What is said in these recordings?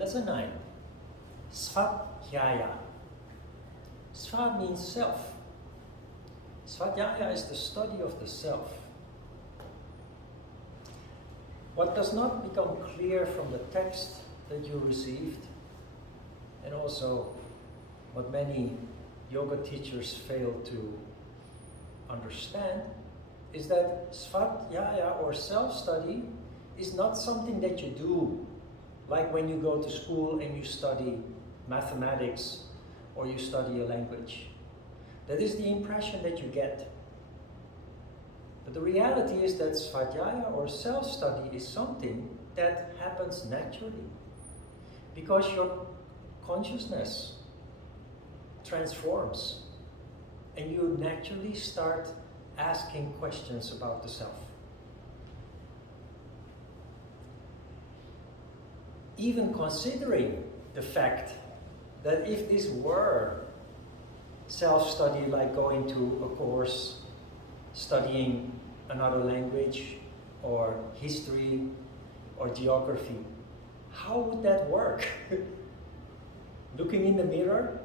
Lesson 9. Svadhyaya. Sva means self. Svadhyaya is the study of the self. What does not become clear from the text that you received, and also what many yoga teachers fail to understand, is that Svadhyaya or self-study is not something that you do like when you go to school and you study mathematics or you study a language. That is the impression that you get. But the reality is that Svadhyaya or self-study is something that happens naturally because your consciousness transforms and you naturally start asking questions about the self. Even considering the fact that if this were self-study, like going to a course, studying another language or history or geography, how would that work? Looking in the mirror?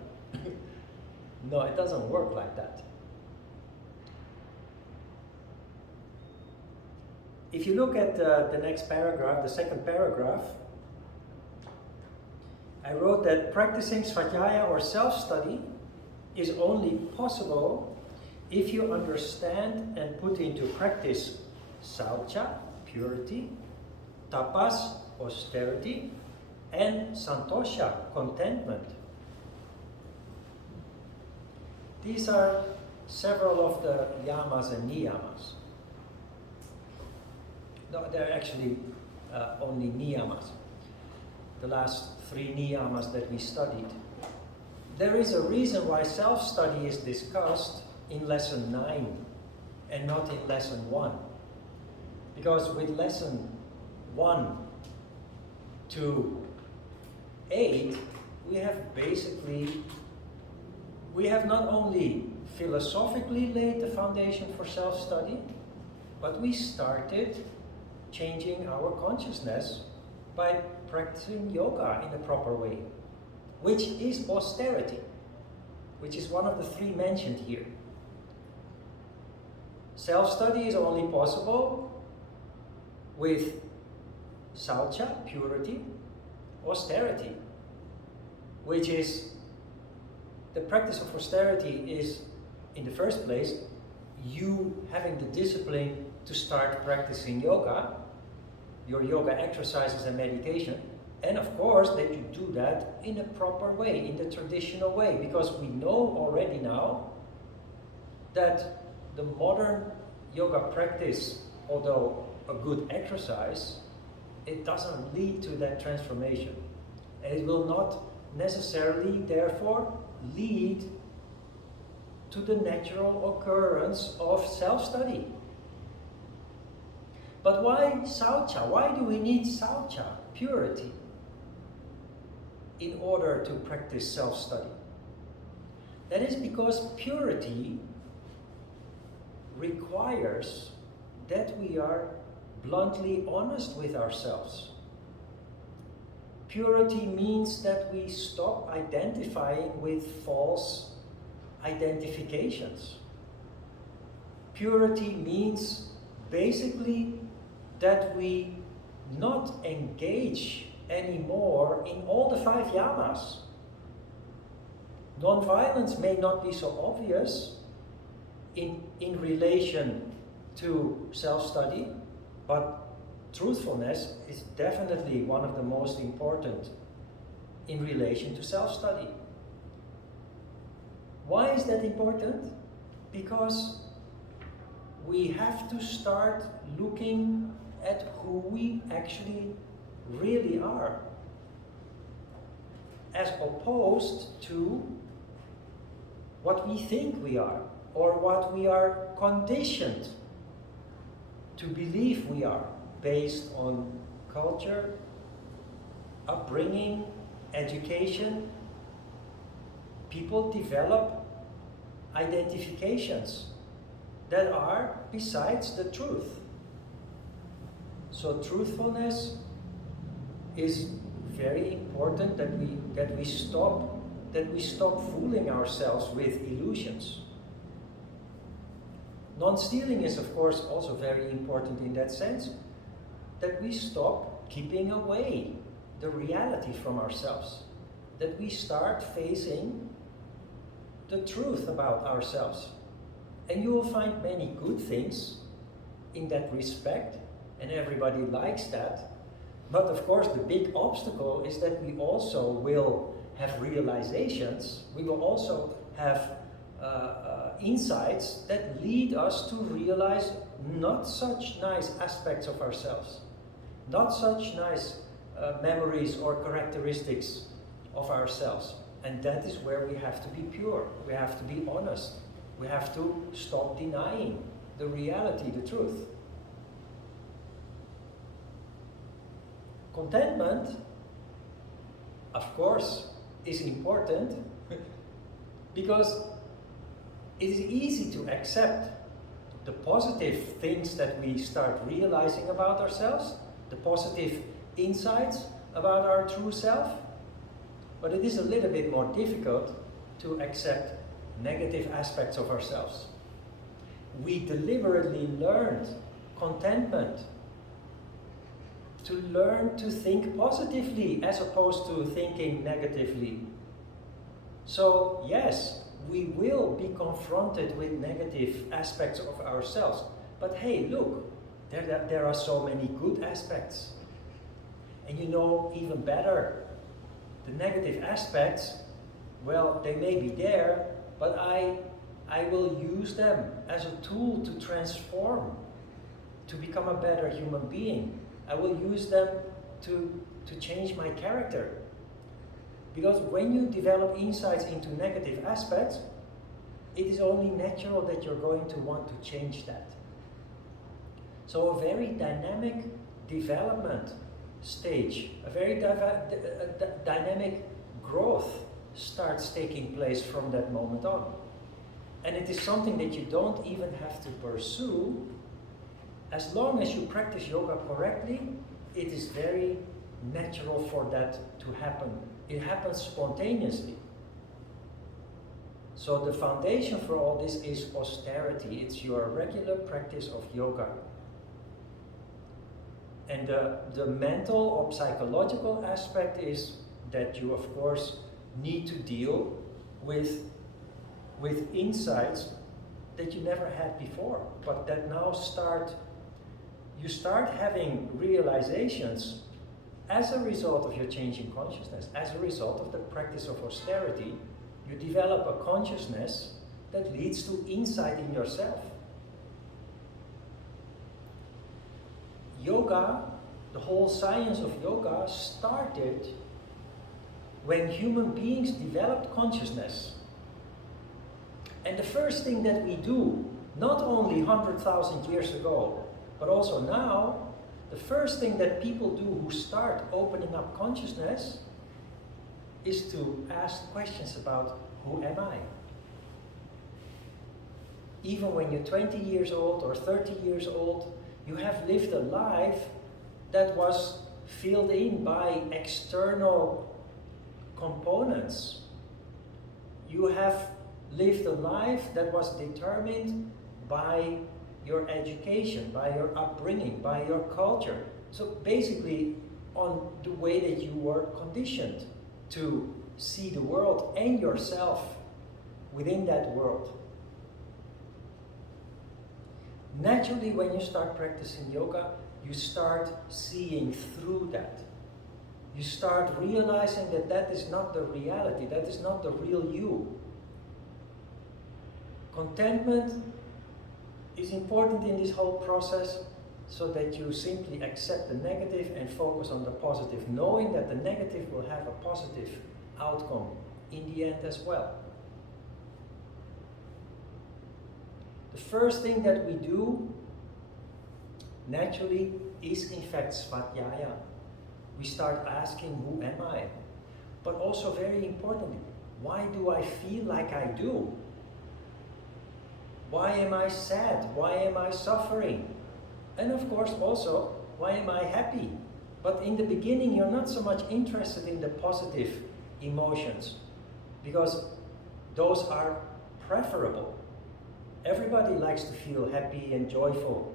No, it doesn't work like that. If you look at the next paragraph, the second paragraph, I wrote that practicing Svadhyaya or self-study is only possible if you understand and put into practice Saucha, purity, Tapas, austerity, and Santosha, contentment. These are several of the yamas and niyamas. No, they're actually only niyamas. The last 3 niyamas that we studied. There is a reason why self-study is discussed in lesson 9 and not in lesson 1. Because with lesson 1 to 8, we have not only philosophically laid the foundation for self-study, but we started changing our consciousness by practicing yoga in a proper way, which is austerity, which is one of the 3 mentioned here. Self-study is only possible with Saucha, purity, austerity, which is, the practice of austerity is, in the first place, you having the discipline to start practicing yoga, your yoga exercises and meditation, and of course that you do that in a proper way, in the traditional way, because we know already now that the modern yoga practice, although a good exercise, it doesn't lead to that transformation. And it will not necessarily, therefore, lead to the natural occurrence of self-study. But why Saucha? Why do we need Saucha, purity, in order to practice self-study? That is because purity requires that we are bluntly honest with ourselves. Purity means that we stop identifying with false identifications. Purity means basically that we not engage anymore in all the 5 yamas. Non-violence may not be so obvious in relation to self-study, but truthfulness is definitely one of the most important in relation to self-study. Why is that important? Because we have to start looking at who we actually really are, as opposed to what we think we are, or what we are conditioned to believe we are, based on culture, upbringing, education. People develop identifications that are besides the truth. So truthfulness is very important that we stop fooling ourselves with illusions. Non-stealing is of course also very important in that sense, that we stop keeping away the reality from ourselves, that we start facing the truth about ourselves. And you will find many good things in that respect, and everybody likes that. But of course the big obstacle is that we also will have realizations, we will also have insights that lead us to realize not such nice aspects of ourselves, not such nice memories or characteristics of ourselves. And that is where we have to be pure, we have to be honest, we have to stop denying the reality, the truth. Contentment, of course, is important because it is easy to accept the positive things that we start realizing about ourselves, the positive insights about our true self, but it is a little bit more difficult to accept negative aspects of ourselves. We deliberately learned contentment, to learn to think positively as opposed to thinking negatively. So yes, we will be confronted with negative aspects of ourselves. But hey, look, there are so many good aspects. And you know even better, the negative aspects, well, they may be there, but I will use them as a tool to transform, to become a better human being. I will use them to change my character. Because when you develop insights into negative aspects, it is only natural that you're going to want to change that. So a very dynamic development stage, a very dynamic growth starts taking place from that moment on. And it is something that you don't even have to pursue. As long as you practice yoga correctly, it is very natural for that to happen. It happens spontaneously. So the foundation for all this is austerity. It's your regular practice of yoga. And the mental or psychological aspect is that you, of course, need to deal with insights that you never had before, but that now you start having realizations as a result of your change in consciousness, as a result of the practice of austerity. You develop a consciousness that leads to insight in yourself. Yoga, the whole science of yoga, started when human beings developed consciousness. And the first thing that we do, not only 100,000 years ago, but also now, the first thing that people do who start opening up consciousness is to ask questions about, who am I? Even when you're 20 years old or 30 years old, you have lived a life that was filled in by external components. You have lived a life that was determined by your education, by your upbringing, by your culture. So basically on the way that you were conditioned to see the world and yourself within that world. Naturally, when you start practicing yoga, you start seeing through that. You start realizing that that is not the reality, that is not the real you. Contentment is important in this whole process, so that you simply accept the negative and focus on the positive, knowing that the negative will have a positive outcome in the end as well. The first thing that we do naturally is in fact Svadhyaya. We start asking, who am I? But also very importantly, why do I feel like I do? Why am I sad? Why am I suffering? And of course also, why am I happy? But in the beginning, you're not so much interested in the positive emotions, because those are preferable. Everybody likes to feel happy and joyful.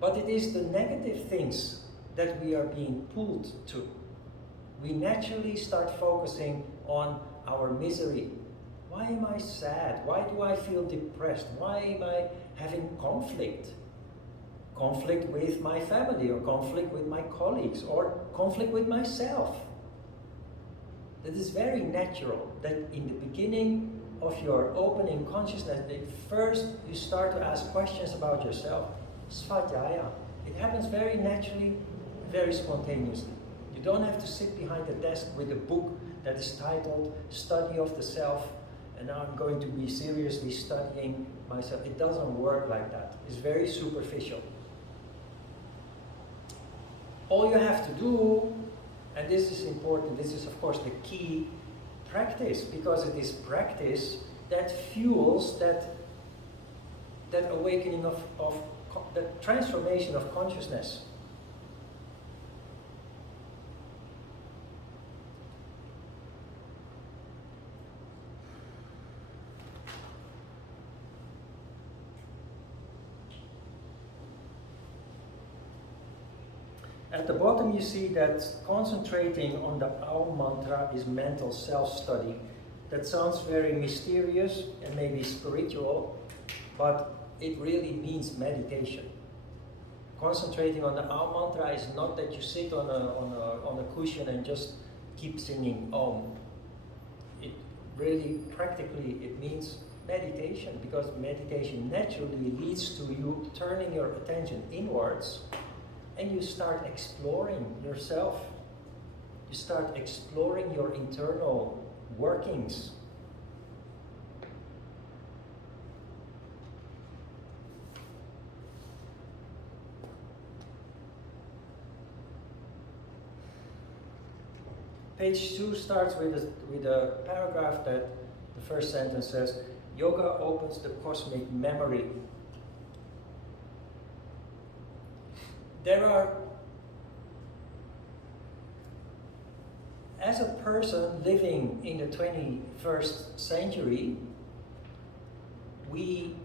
But it is the negative things that we are being pulled to. We naturally start focusing on our misery. Why am I sad? Why do I feel depressed? Why am I having conflict? Conflict with my family, or conflict with my colleagues, or conflict with myself. It is very natural that in the beginning of your opening consciousness, that first you start to ask questions about yourself. Svadhyaya. It happens very naturally, very spontaneously. You don't have to sit behind the desk with a book that is titled Study of the Self, and now I'm going to be seriously studying myself. It doesn't work like that. It's very superficial. All you have to do, and this is important, this is of course the key, practice, because it is practice that fuels that awakening of the transformation of consciousness. At the bottom you see that concentrating on the Aum mantra is mental self-study. That sounds very mysterious and maybe spiritual, but it really means meditation. Concentrating on the Aum mantra is not that you sit on a cushion and just keep singing Om. It really, practically, it means meditation, because meditation naturally leads to you turning your attention inwards, and you start exploring yourself. You start exploring your internal workings. Page 2 starts with a paragraph that the first sentence says, yoga opens the cosmic memory. There are, as a person living in the 21st century, we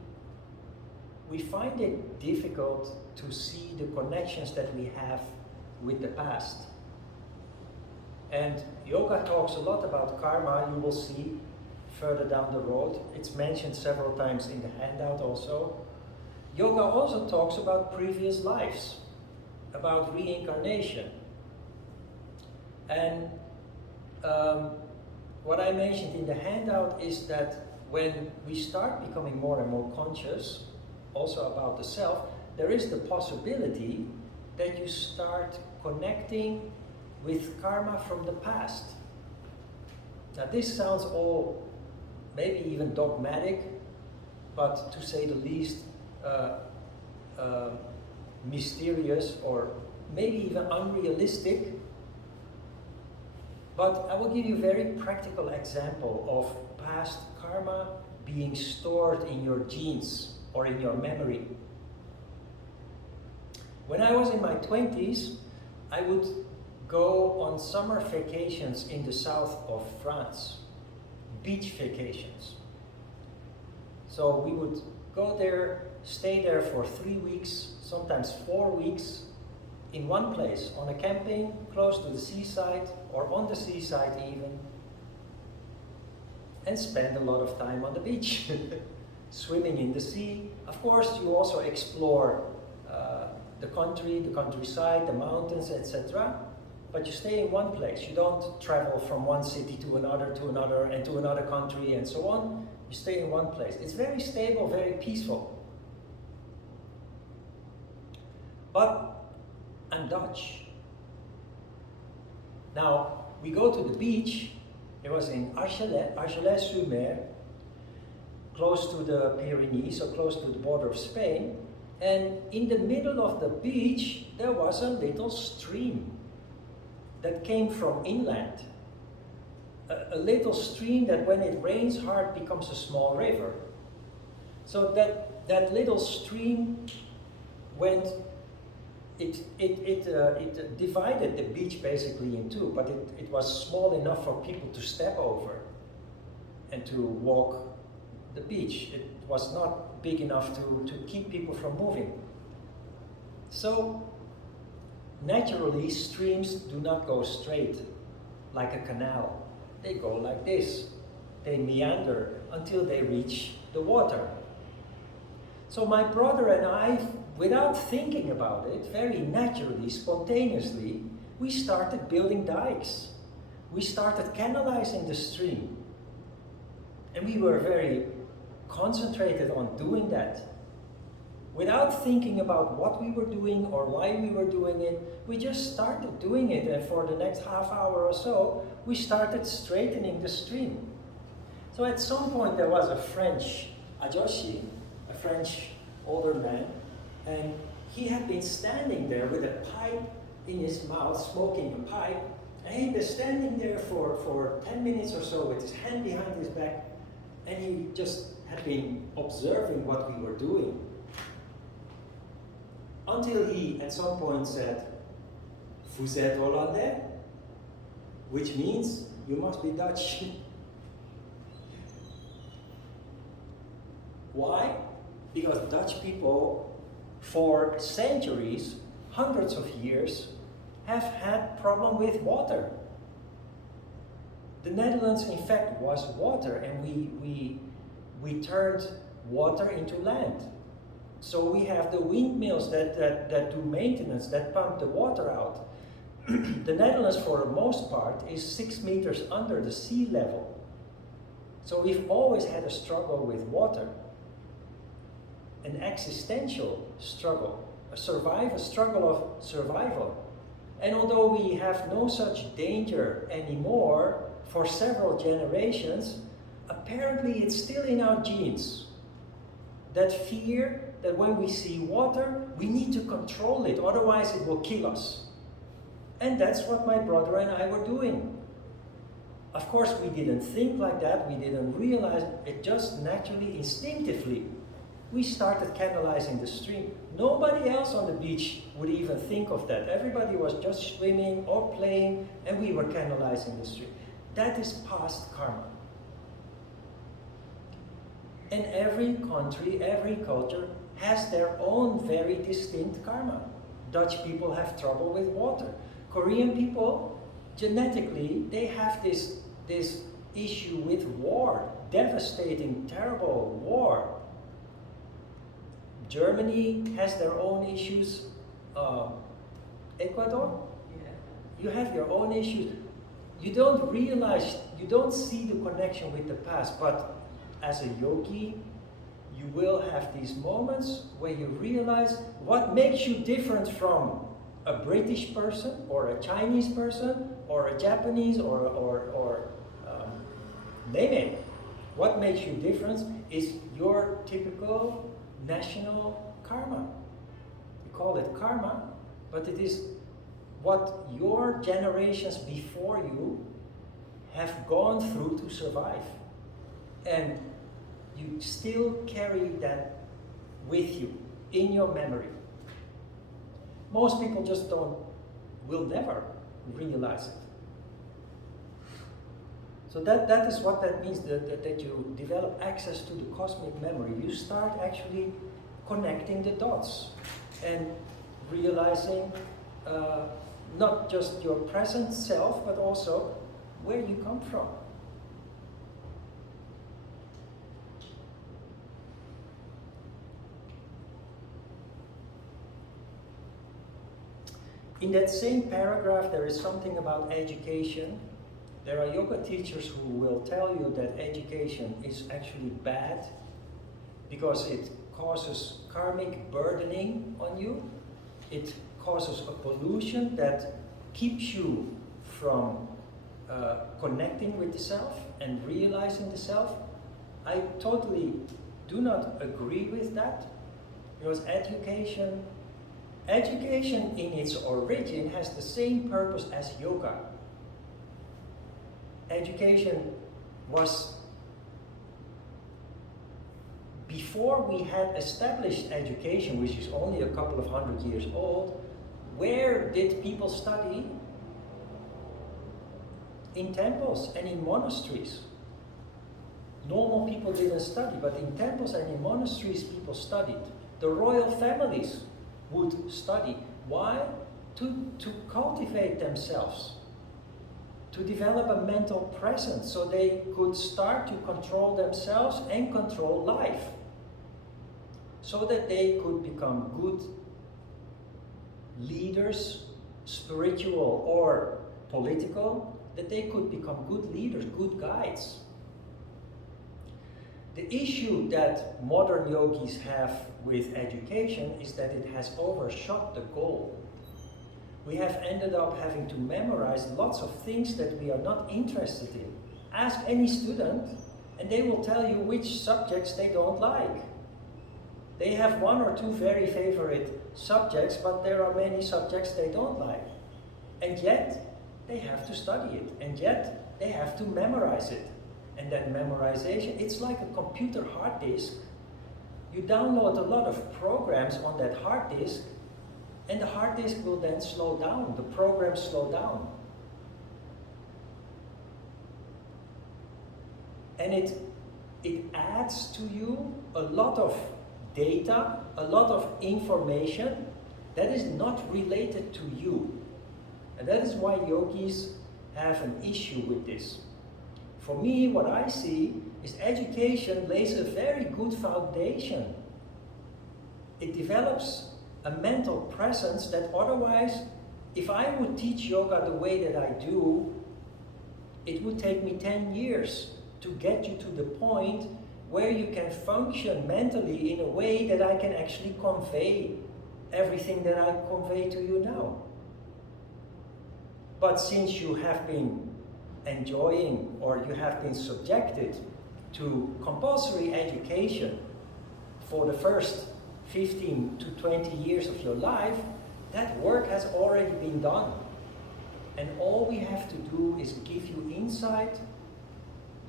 find it difficult to see the connections that we have with the past. And yoga talks a lot about karma, you will see further down the road. It's mentioned several times in the handout also. Yoga also talks about previous lives, about reincarnation. And what I mentioned in the handout is that when we start becoming more and more conscious, also about the self, there is the possibility that you start connecting with karma from the past. Now this sounds all maybe even dogmatic, but to say the least mysterious, or maybe even unrealistic. But I will give you a very practical example of past karma being stored in your genes or in your memory. When I was in my 20s, I would go on summer vacations in the south of France, beach vacations. So we would go there, stay there for 3 weeks, sometimes 4 weeks, in one place, on a camping, close to the seaside, or on the seaside even, and spend a lot of time on the beach, swimming in the sea. Of course, you also explore the country, the countryside, the mountains, etc. But you stay in one place. You don't travel from one city to another, and to another country, and so on. You stay in one place. It's very stable, very peaceful. But I'm Dutch. Now, we go to the beach. It was in Argelès-sur-Mer, close to the Pyrenees, so close to the border of Spain. And in the middle of the beach, there was a little stream that came from inland. A little stream that when it rains hard becomes a small river. So that little stream went it divided the beach basically in two, but it was small enough for people to step over and to walk the beach. It was not big enough to keep people from moving. So naturally, streams do not go straight like a canal. They go like this. They meander until they reach the water. So my brother and I, without thinking about it, very naturally, spontaneously, we started building dikes. We started canalizing the stream. And we were very concentrated on doing that. Without thinking about what we were doing or why we were doing it, we just started doing it, and for the next half hour or so, we started straightening the stream. So at some point there was a French ajoshi, a French older man, and he had been standing there with a pipe in his mouth, smoking a pipe, and he'd been standing there for 10 minutes or so with his hand behind his back, and he just had been observing what we were doing. Until he, at some point, said, "Vous êtes Hollandais?" Which means, you must be Dutch. Why? Because Dutch people, for centuries, hundreds of years, have had problem with water. The Netherlands, in fact, was water, and we turned water into land. So we have the windmills that do maintenance, that pump the water out. The Netherlands, for the most part, is 6 meters under the sea level. So we've always had a struggle with water, an existential struggle, a struggle of survival. And although we have no such danger anymore for several generations, apparently it's still in our genes. That fear that when we see water, we need to control it, otherwise it will kill us. And that's what my brother and I were doing. Of course, we didn't think like that, we didn't realize it, just naturally, instinctively. We started canalizing the stream. Nobody else on the beach would even think of that. Everybody was just swimming or playing, and we were canalizing the stream. That is past karma. And every country, every culture has their own very distinct karma. Dutch people have trouble with water. Korean people, genetically, they have this issue with war, devastating, terrible war. Germany has their own issues. Ecuador, you have your own issues. You don't realize, you don't see the connection with the past, but as a yogi, you will have these moments where you realize what makes you different from a British person, or a Chinese person, or a Japanese, or name it. What makes you different is your typical national karma. We call it karma, but it is what your generations before you have gone through to survive. And you still carry that with you, in your memory. Most people just will never realize it. So that is what that means, that you develop access to the cosmic memory. You start actually connecting the dots and realizing not just your present self, but also where you come from. In that same paragraph, there is something about education. There are yoga teachers who will tell you that education is actually bad because it causes karmic burdening on you. It causes a pollution that keeps you from connecting with the self and realizing the self. I totally do not agree with that, because education in its origin has the same purpose as yoga. Education was, before we had established education, which is only a couple of 100 years old, Where did people study? In temples and in monasteries. Normal people didn't study, but in temples and in monasteries people studied. The royal families would study. Why? To cultivate themselves, to develop a mental presence so they could start to control themselves and control life, so that they could become good leaders, spiritual or political, that they could become good leaders, good guides. The issue that modern yogis have with education is that it has overshot the goal. We have ended up having to memorize lots of things that we are not interested in. Ask any student and they will tell you which subjects they don't like. They have one or two very favorite subjects, but there are many subjects they don't like. And yet, they have to study it. And yet, they have to memorize it. And that memorization, it's like a computer hard disk. You download a lot of programs on that hard disk, and the hard disk will then slow down. The programs slow down. And it adds to you a lot of data, a lot of information that is not related to you. And that is why yogis have an issue with this. For me, what I see is education lays a very good foundation. It develops a mental presence that otherwise, if I would teach yoga the way that I do, it would take me 10 years to get you to the point where you can function mentally in a way that I can actually convey everything that I convey to you now. But since you have been enjoying or you have been subjected to compulsory education for the first 15 to 20 years of your life, that work has already been done. And all we have to do is give you insight.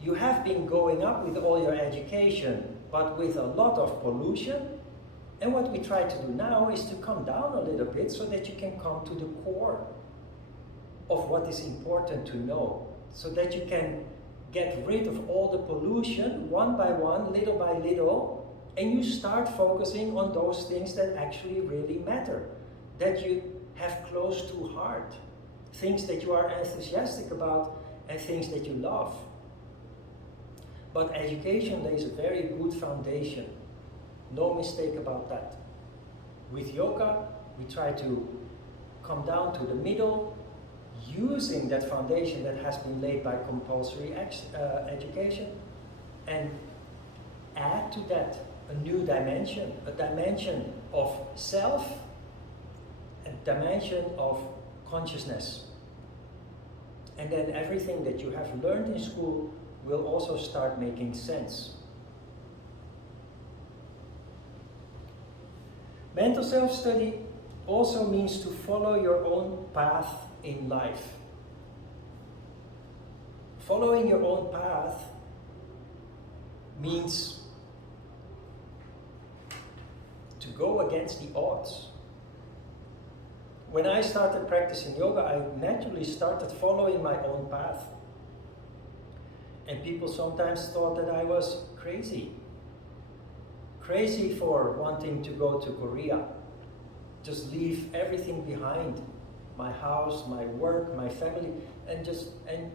You have been going up with all your education, but with a lot of pollution. And what we try to do now is to come down a little bit so that you can come to the core of what is important to know, so that you can get rid of all the pollution one by one, little by little, and you start focusing on those things that actually really matter, that you have close to heart, things that you are enthusiastic about and things that you love. But education lays a very good foundation, no mistake about that. With yoga, we try to come down to the middle, using that foundation that has been laid by compulsory education, and add to that a new dimension, a dimension of self, a dimension of consciousness. And then everything that you have learned in school will also start making sense. Mental self-study also means to follow your own path in life. Following your own path means to go against the odds. When I started practicing yoga, I naturally started following my own path. And people sometimes thought that I was crazy. Crazy for wanting to go to Korea. Just leave everything behind. My house, my work, my family, and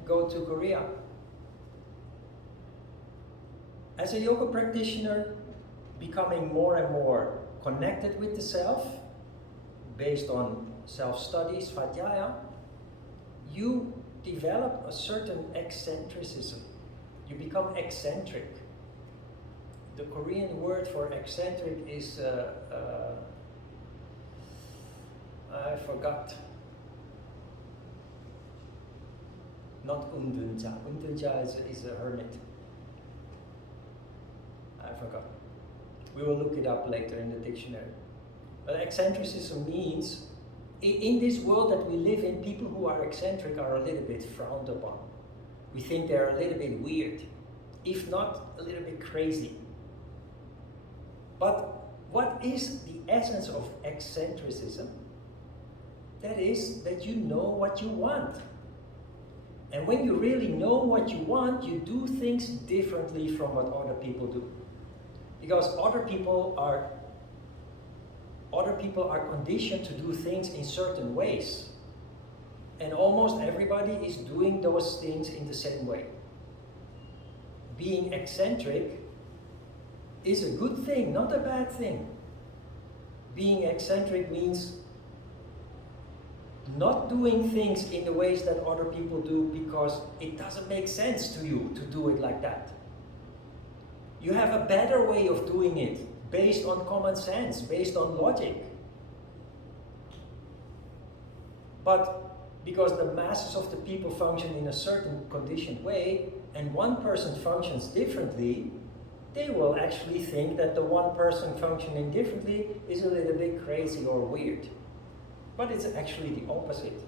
go to Korea. As a yoga practitioner, becoming more and more connected with the self, based on self-study, Svadhyaya, you develop a certain eccentricism. You become eccentric. The Korean word for eccentric is, I forgot. Not undunja. Undunja is a hermit. I forgot. We will look it up later in the dictionary. But eccentricism means, in this world that we live in, people who are eccentric are a little bit frowned upon. We think they're a little bit weird, if not a little bit crazy. But what is the essence of eccentricism? That is that you know what you want. And when you really know what you want, you do things differently from what other people do. Because other people are conditioned to do things in certain ways. And almost everybody is doing those things in the same way. Being eccentric is a good thing, not a bad thing. Being eccentric means not doing things in the ways that other people do because it doesn't make sense to you to do it like that. You have a better way of doing it, based on common sense, based on logic. But because the masses of the people function in a certain conditioned way, and one person functions differently, they will actually think that the one person functioning differently is a little bit crazy or weird. But it's actually the opposite.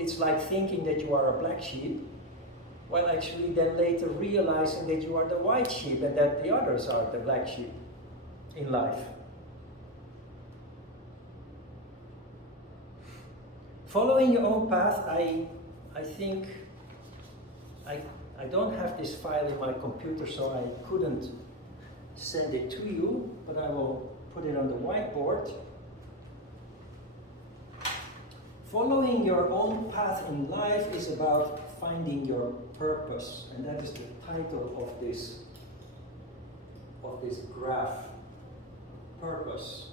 It's like thinking that you are a black sheep, while actually then later realizing that you are the white sheep and that the others are the black sheep in life. Following your own path, I think, I don't have this file in my computer, so I couldn't send it to you, but I will put it on the whiteboard. Following your own path in life is about finding your purpose, and that is the title of this graph. Purpose.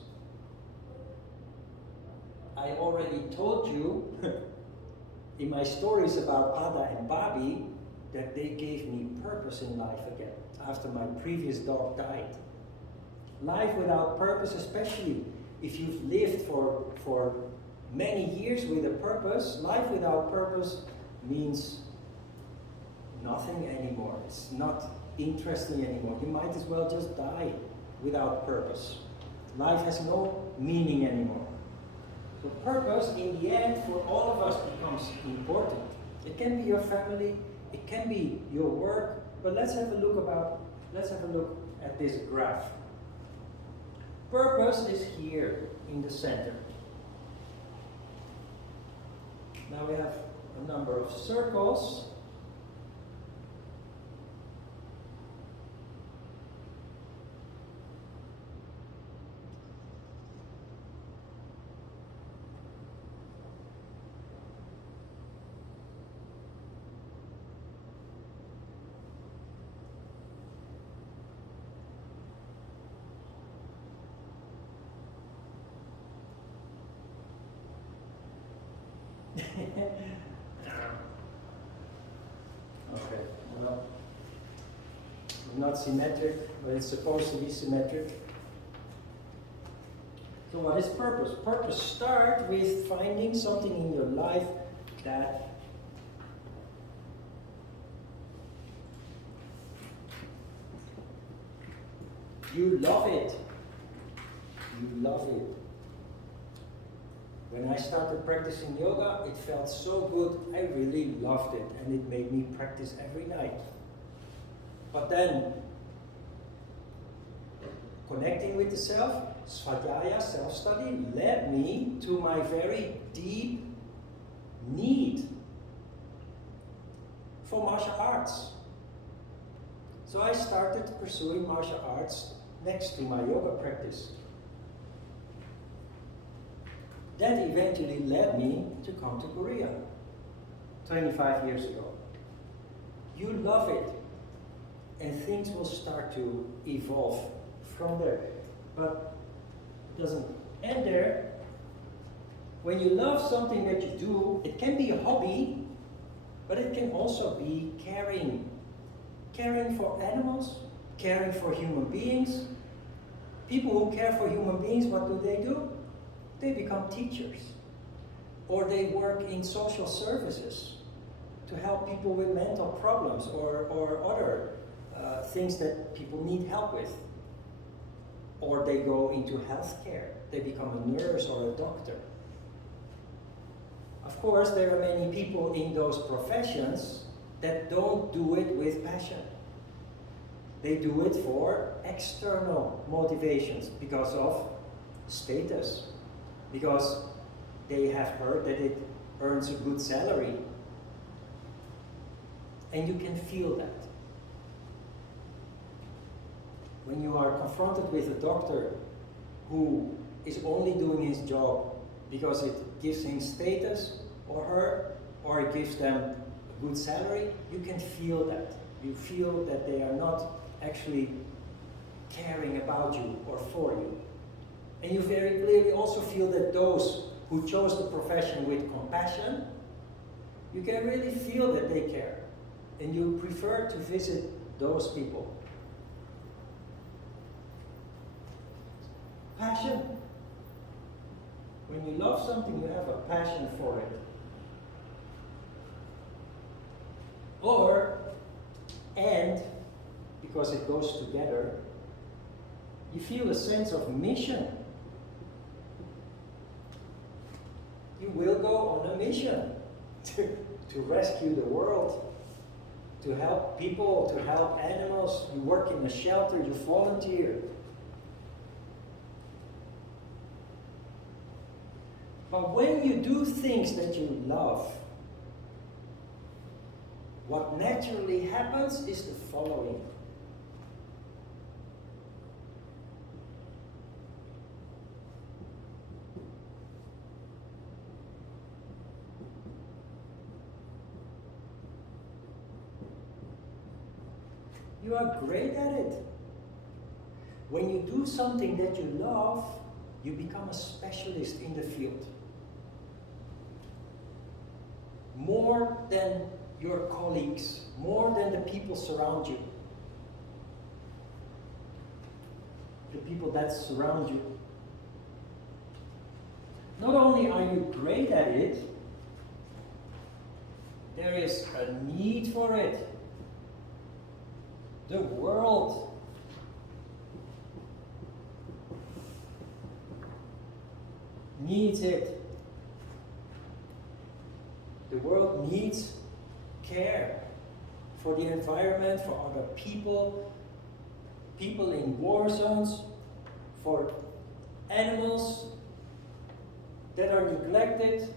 I already told you in my stories about Ada and Babi that they gave me purpose in life again after my previous dog died. Life without purpose, especially if you've lived for many years with a purpose, life without purpose means nothing anymore. It's not interesting anymore. You might as well just die without purpose. Life has no meaning anymore. So purpose, in the end, for all of us becomes important. It can be your family, it can be your work, but let's have a look at this graph. Purpose is here in the center. Now we have a number of circles. Okay, well, not symmetric, but it's supposed to be symmetric. So what is purpose? Purpose starts with finding something in your life that you love it. You love it. When I started practicing yoga, it felt so good. I really loved it, and it made me practice every night. But then, connecting with the self, Svadhyaya, self-study, led me to my very deep need for martial arts. So I started pursuing martial arts next to my yoga practice. That eventually led me to come to Korea 25 years ago. You love it, and things will start to evolve from there. But it doesn't end there. When you love something that you do, it can be a hobby, but it can also be caring. Caring for animals, caring for human beings. People who care for human beings, what do? They become teachers, or they work in social services to help people with mental problems or other things that people need help with. Or they go into healthcare, they become a nurse or a doctor. Of course, there are many people in those professions that don't do it with passion. They do it for external motivations because of status. Because they have heard that it earns a good salary. And you can feel that. When you are confronted with a doctor who is only doing his job because it gives him status, or her, or it gives them a good salary, you can feel that. You feel that they are not actually caring about you or for you. And you very clearly also feel that those who chose the profession with compassion, you can really feel that they care. And you prefer to visit those people. Passion. When you love something, you have a passion for it. And because it goes together, you feel a sense of mission. You will go on a mission to rescue the world, to help people, to help animals. You work in a shelter, you volunteer. But when you do things that you love, what naturally happens is the following. You are great at it. When you do something that you love, you become a specialist in the field. More than your colleagues, more than the people surround you. The people that surround you. Not only are you great at it, there is a need for it. The world needs it. The world needs care for the environment, for other people, people in war zones, for animals that are neglected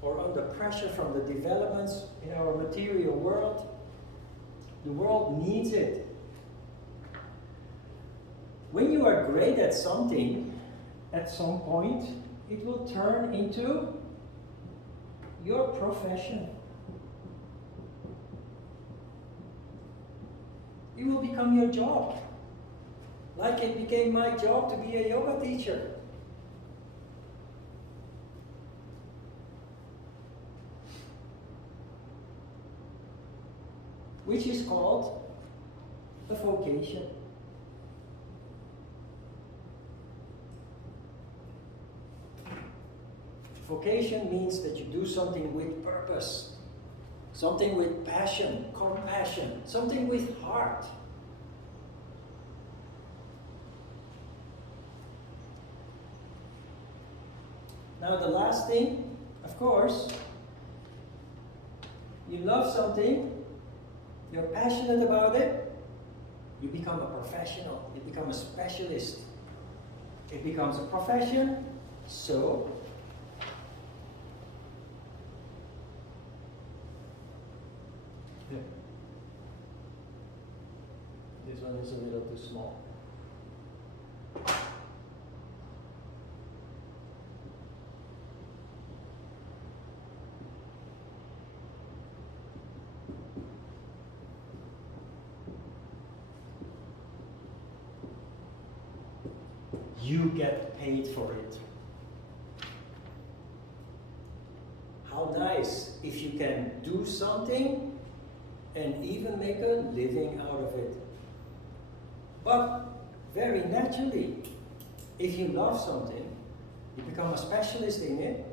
or under pressure from the developments in our material world. The world needs it. When you are great at something, at some point, it will turn into your profession. It will become your job. Like it became my job to be a yoga teacher. Which is called a vocation. Vocation means that you do something with purpose, something with passion, compassion, something with heart. Now the last thing, of course, you love something, you're passionate about it, you become a professional, you become a specialist. It becomes a profession, so this one is a little too small. You get paid for it. How nice if you can do something and even make a living out of it. But very naturally, if you love something, you become a specialist in it,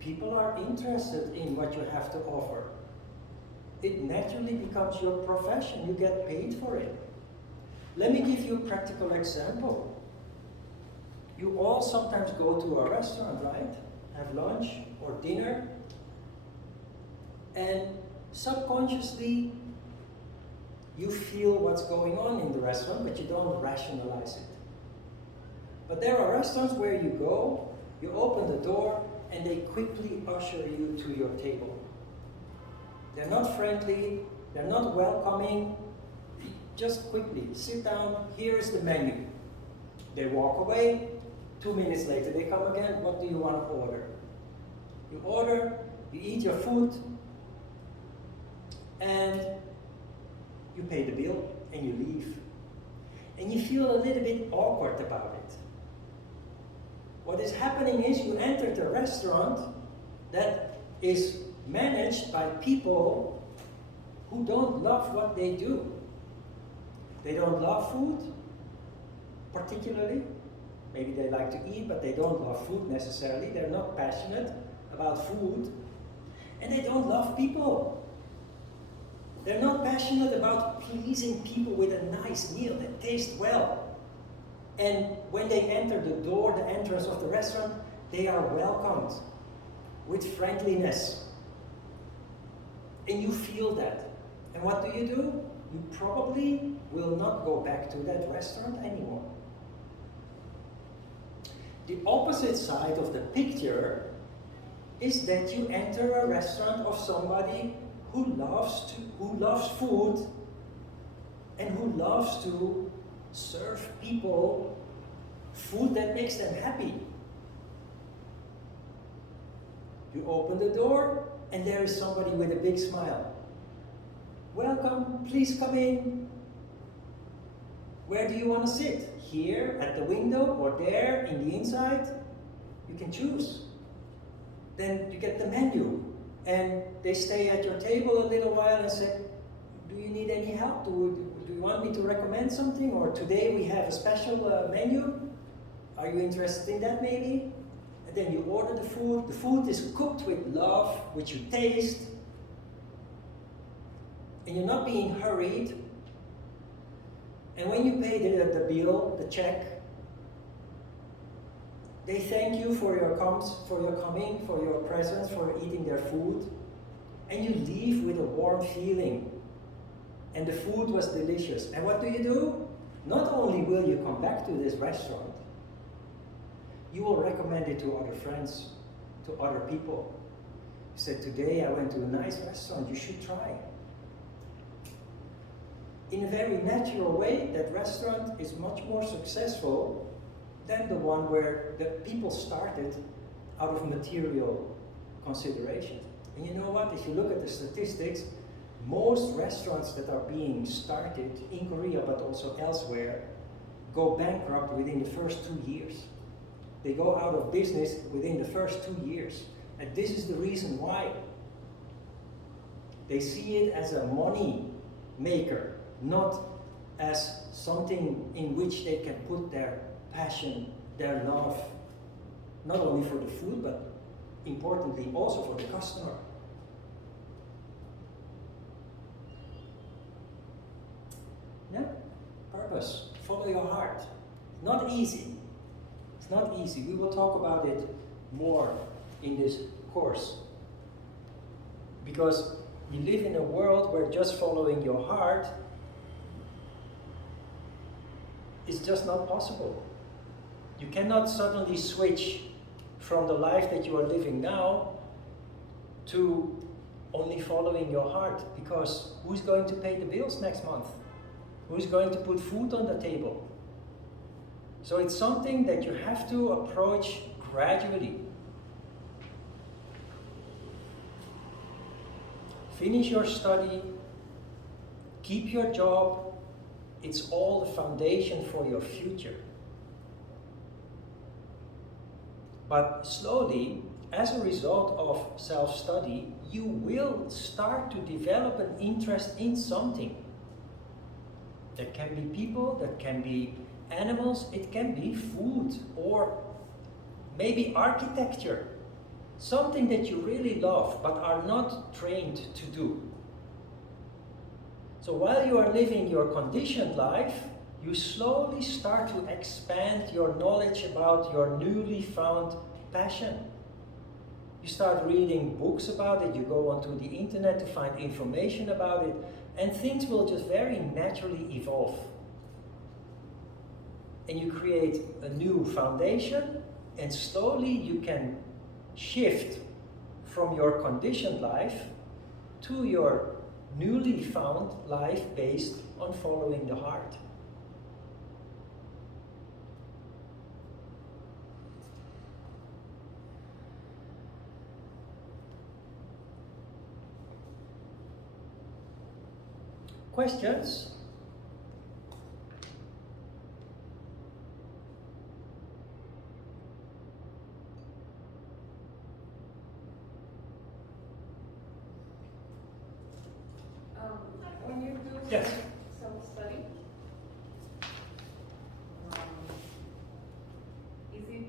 people are interested in what you have to offer. It naturally becomes your profession, you get paid for it. Let me give you a practical example. You all sometimes go to a restaurant, right? Have lunch or dinner, and subconsciously you feel what's going on in the restaurant, but you don't rationalize it. But there are restaurants where you go You open the door and they quickly usher you to your table. They're not friendly, they're not welcoming. Just quickly, sit down, here is the menu. They walk away, 2 minutes later they come again, what do you want to order? You order, you eat your food, and you pay the bill, and you leave. And you feel a little bit awkward about it. What is happening is you entered a restaurant that is managed by people who don't love what they do. They don't love food, particularly. Maybe they like to eat, but they don't love food necessarily. They're not passionate about food. And they don't love people. They're not passionate about pleasing people with a nice meal that tastes well. And when they enter the door, the entrance of the restaurant, they are welcomed with friendliness. And you feel that. And what do? You probably will not go back to that restaurant anymore. The opposite side of the picture is that you enter a restaurant of somebody who loves food and who loves to serve people food that makes them happy. You open the door and there is somebody with a big smile. Welcome, please come in. Where do you want to sit? Here, at the window, or there, in the inside? You can choose. Then you get the menu. And they stay at your table a little while and say, do you need any help? Do you want me to recommend something? Or today we have a special menu. Are you interested in that maybe? And then you order the food. The food is cooked with love, which you taste. And you're not being hurried. And when you pay the bill, the check, they thank you for your coming, for your presence, for eating their food. And you leave with a warm feeling. And the food was delicious. And what do? Not only will you come back to this restaurant, you will recommend it to other friends, to other people. You said, today I went to a nice restaurant, you should try. In a very natural way, that restaurant is much more successful than the one where the people started out of material consideration. And you know what? If you look at the statistics, most restaurants that are being started in Korea, but also elsewhere, go bankrupt within the first 2 years. They go out of business within the first 2 years. And this is the reason why. They see it as a money maker, not as something in which they can put their passion, their love, not only for the food, but importantly also for the customer. Yeah? Purpose. Follow your heart. Not easy. It's not easy. We will talk about it more in this course. Because we live in a world where just following your heart is just not possible. You cannot suddenly switch from the life that you are living now to only following your heart, because who's going to pay the bills next month? Who's going to put food on the table? So it's something that you have to approach gradually. Finish your study, keep your job. It's all the foundation for your future. But slowly, as a result of self-study, you will start to develop an interest in something. That can be people, that can be animals, it can be food, or maybe architecture. Something that you really love, but are not trained to do. So while you are living your conditioned life, you slowly start to expand your knowledge about your newly found passion. You start reading books about it, you go onto the internet to find information about it, and things will just very naturally evolve. And you create a new foundation, And slowly you can shift from your conditioned life to your newly found life based on following the heart. Questions? When you do Yes. self-study, is it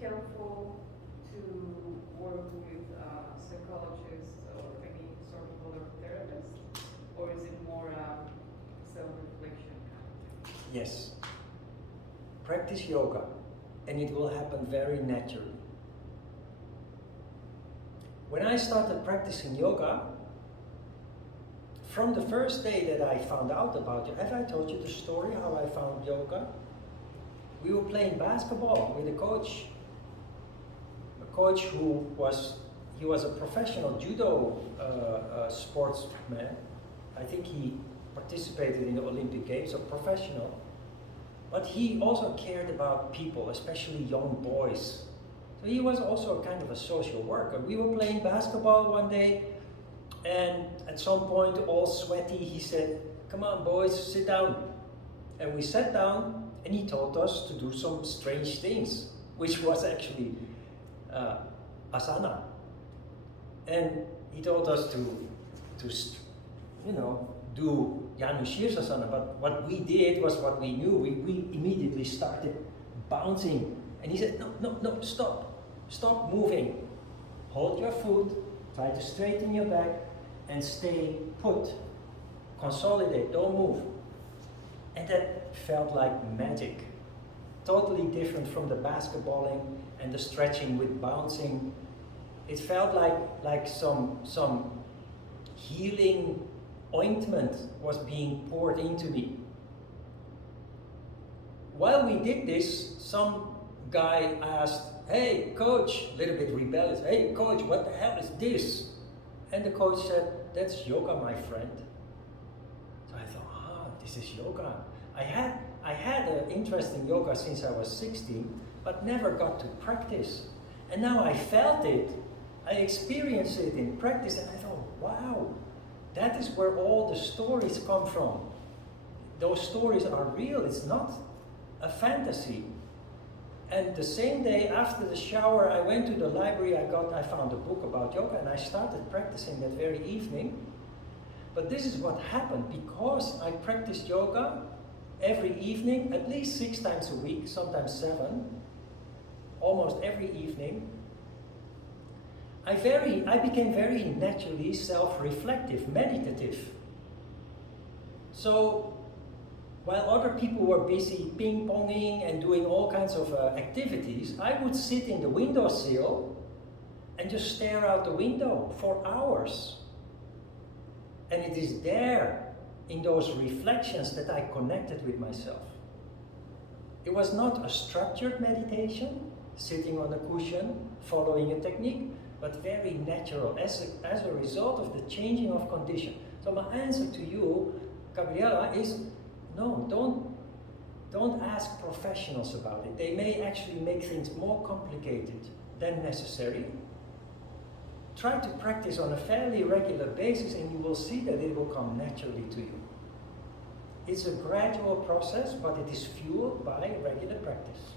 helpful to work with psychologists or any sort of other therapist, or is it more self-reflection kind of thing? Yes. Practice yoga and it will happen very naturally. When I started practicing yoga, from the first day that I found out about it, have I told you the story how I found yoga? We were playing basketball with a coach who was a professional judo sportsman. I think he participated in the Olympic Games, a professional. But he also cared about people, especially young boys. So he was also a kind of a social worker. We were playing basketball one day, and at some point, all sweaty, he said, "Come on, boys, sit down." And we sat down, and he taught us to do some strange things, which was actually asana. And he taught us to do Janu Shirsasana. But what we did was what we knew. We immediately started bouncing. And he said, no, stop. Stop moving. Hold your foot, try to straighten your back, and stay put. Consolidate, don't move. And that felt like magic. Totally different from the basketballing and the stretching with bouncing. It felt like some healing ointment was being poured into me. While we did this, some guy asked, "Hey, coach," a little bit rebellious, "Hey, coach, what the hell is this?" And the coach said, "That's yoga, my friend." So I thought, this is yoga. I had an interest in yoga since I was 16, but never got to practice. And now I felt it. I experienced it in practice, and I thought, wow, that is where all the stories come from. Those stories are real. It's not a fantasy. And the same day after the shower, I went to the library. I found a book about yoga, and I started practicing that very evening. But this is what happened. Because I practiced yoga every evening, at least 6 times a week, sometimes 7, almost every evening, I became very naturally self-reflective, meditative. So while other people were busy ping-ponging and doing all kinds of activities, I would sit in the windowsill and just stare out the window for hours. And it is there, in those reflections, that I connected with myself. It was not a structured meditation, sitting on a cushion, following a technique, but very natural, as a result of the changing of condition. So my answer to you, Gabriela, is no, don't ask professionals about it. They may actually make things more complicated than necessary. Try to practice on a fairly regular basis, and you will see that it will come naturally to you. It's a gradual process, but it is fueled by regular practice.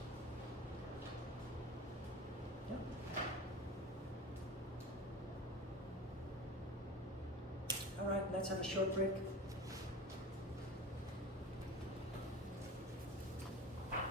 Yeah. All right, let's have a short break.